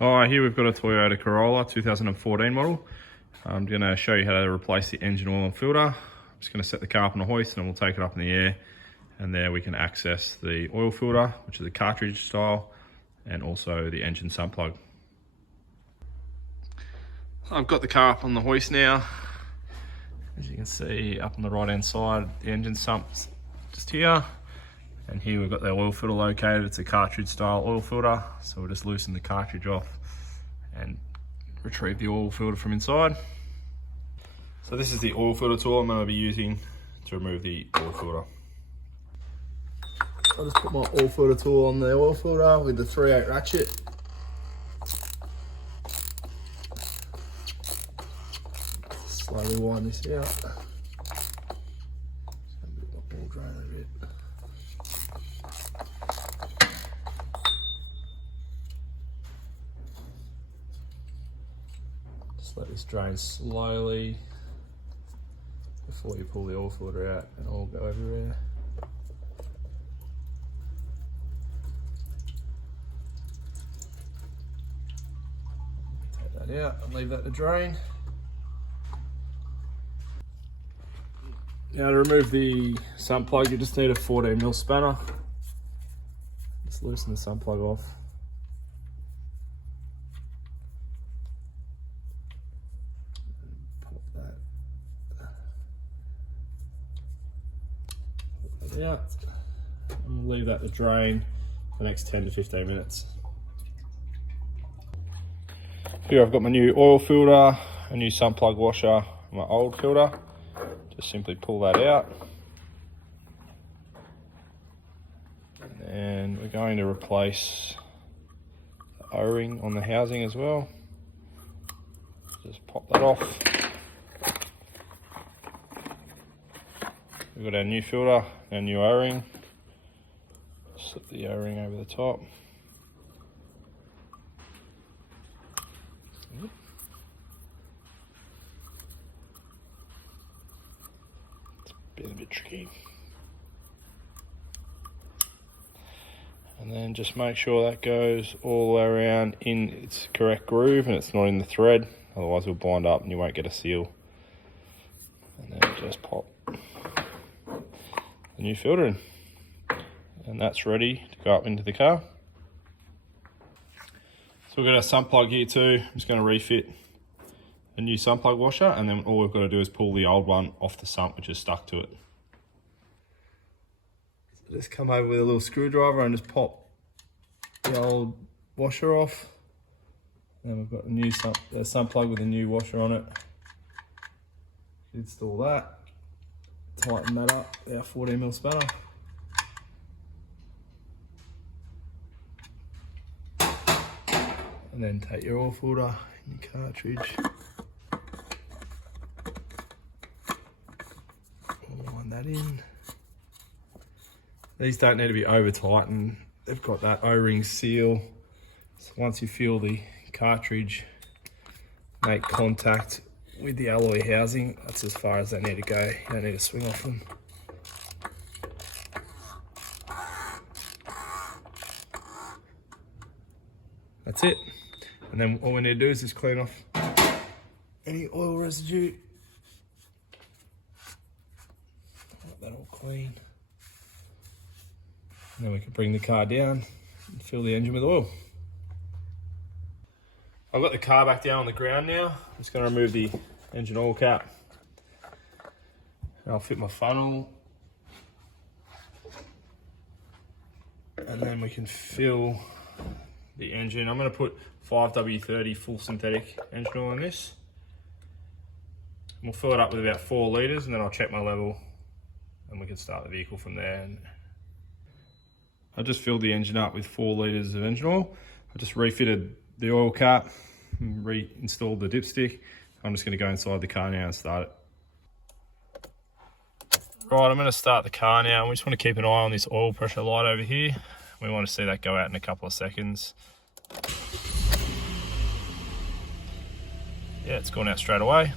Alright, here we've got a Toyota Corolla 2014 model. I'm going to show you how to replace the engine oil and filter. I'm just going to set the car up on a hoist and we'll take it up in the air, and there we can access the oil filter, which is a cartridge style, and also the engine sump plug. So I've got the car up on the hoist now. As you can see up on the right hand side, the engine sump's just here. And here we've got the oil filter located. It's a cartridge style oil filter. So we'll just loosen the cartridge off and retrieve the oil filter from inside. So this is the oil filter tool I'm going to be using to remove the oil filter. I'll just put my oil filter tool on the oil filter with the 3/8 ratchet. Slowly wind this out. Just let this drain slowly before you pull the oil filter out and it'll go everywhere. Take that out and leave that to drain. Now to remove the sump plug, you just need a 14mm spanner. Just loosen the sump plug off. Pop that out. And we'll leave that to drain for the next 10 to 15 minutes. Here I've got my new oil filter, a new sump plug washer, my old filter. Just simply pull that out. And we're going to replace the O-ring on the housing as well. Just pop that off. We've got our new filter, our new O-ring. Slip the O-ring over the top. It's a bit tricky. And then just make sure that goes all the way around in its correct groove and it's not in the thread, otherwise it'll bind up and you won't get a seal. And then just pop the new filter in. And that's ready to go up into the car. So we've got our sump plug here too. I'm just going to refit a new sump plug washer, and then all we've got to do is pull the old one off the sump which is stuck to it. So just come over with a little screwdriver and just pop the old washer off. And we've got a new sump plug with a new washer on it. Install that, tighten that up with our 14mm spanner. And then take your oil filter and your cartridge. Wind that in. These don't need to be over tightened. They've got that O-ring seal. So once you feel the cartridge make contact with the alloy housing, that's as far as they need to go. You don't need to swing off them. That's it. And then all we need to do is just clean off any oil residue. Let that all clean. And then we can bring the car down and fill the engine with oil. I've got the car back down on the ground now. I'm just going to remove the engine oil cap. And I'll fit my funnel. And then we can fill the engine. I'm going to put 5W30 full synthetic engine oil in this. And we'll fill it up with about 4 litres, and then I'll check my level and we can start the vehicle from there. And I just filled the engine up with 4 litres of engine oil. I just refitted the oil cap and reinstalled the dipstick. I'm just going to go inside the car now and start it. Right, I'm going to start the car now. We just want to keep an eye on this oil pressure light over here. We want to see that go out in a couple of seconds. Yeah, it's gone out straight away.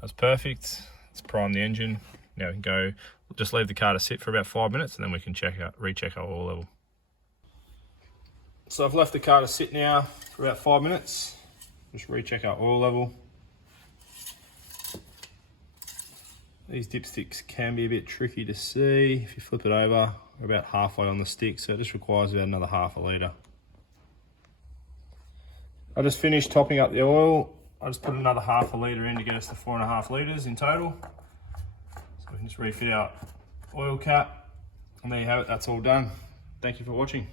That's perfect. Let's prime the engine. Now we can go, we'll just leave the car to sit for about 5 minutes and then we can recheck our oil level. So I've left the car to sit now for about 5 minutes. Just recheck our oil level. These dipsticks can be a bit tricky to see. If you flip it over, we're about halfway on the stick, so it just requires about another half a litre. I just finished topping up the oil. I just put another half a litre in to get us to 4.5 litres in total. So we can just refit our oil cap, and there you have it, that's all done. Thank you for watching.